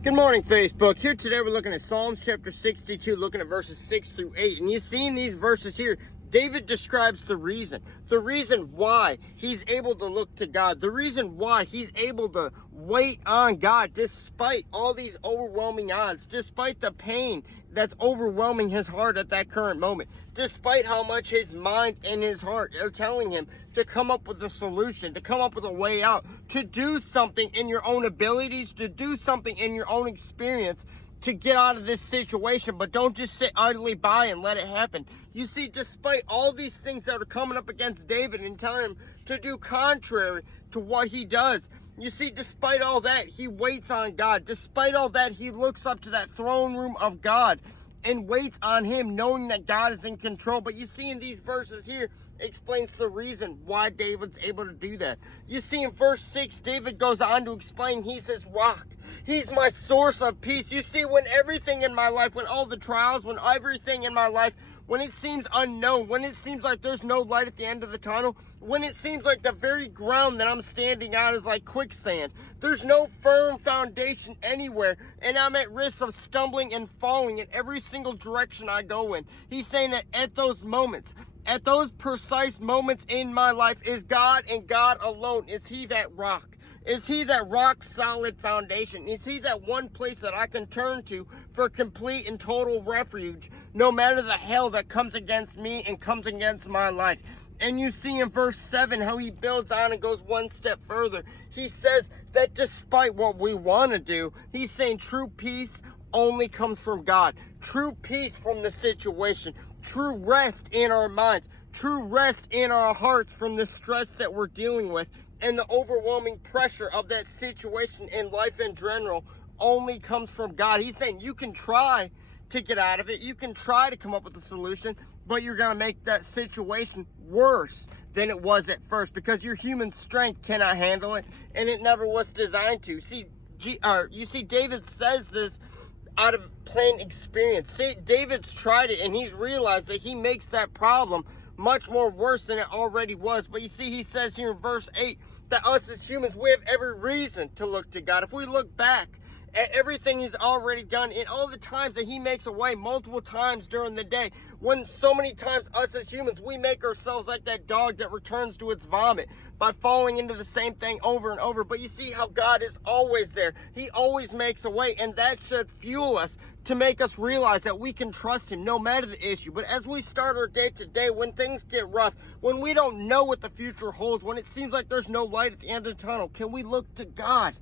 Good morning, Facebook. Here today we're looking at Psalms chapter 62, looking at verses 6 through 8. And you see in these verses here, David describes the reason why he's able to look to God, the reason why he's able to wait on God despite all these overwhelming odds, despite the pain that's overwhelming his heart at that current moment, despite how much his mind and his heart are telling him to come up with a solution, to come up with a way out, to do something in your own abilities, to do something in your own experience, to get out of this situation. But don't just sit idly by and let it happen. You see, despite all these things that are coming up against David and telling him to do contrary to what he does, you see, despite all that, he waits on God. Despite all that, he looks up to that throne room of God and waits on him, knowing that God is in control. But you see in these verses here, explains the reason why David's able to do that. You see in verse 6, David goes on to explain, he's his rock. He's my source of peace. You see, when everything in my life, when all the trials, when everything in my life, when it seems unknown, when it seems like there's no light at the end of the tunnel, when it seems like the very ground that I'm standing on is like quicksand, there's no firm foundation anywhere, and I'm at risk of stumbling and falling in every single direction I go in. He's saying that at those moments, at those precise moments in my life, is God and God alone. Is he that rock? Is he that rock solid foundation? Is he that one place that I can turn to for complete and total refuge, no matter the hell that comes against me and comes against my life? And you see in verse 7 how he builds on and goes one step further. He says that despite what we want to do, he's saying true peace only comes from God. True peace from the situation. True rest in our minds. True rest in our hearts from the stress that we're dealing with and the overwhelming pressure of that situation in life in general only comes from God. He's saying you can try to get out of it. You can try to come up with a solution, but you're going to make that situation worse than it was at first because your human strength cannot handle it, and it never was designed to. You see, David says this out of plain experience. See, David's tried it, and he's realized that he makes that problem much more worse than it already was. But you see, he says here in verse 8 that us as humans, we have every reason to look to God. If we look back at everything he's already done, and all the times that he makes a way, multiple times during the day, when so many times us as humans, we make ourselves like that dog that returns to its vomit by falling into the same thing over and over. But you see how God is always there. He always makes a way, and that should fuel us to make us realize that we can trust him no matter the issue. But as we start our day to day, when things get rough, when we don't know what the future holds, when it seems like there's no light at the end of the tunnel, can we look to God?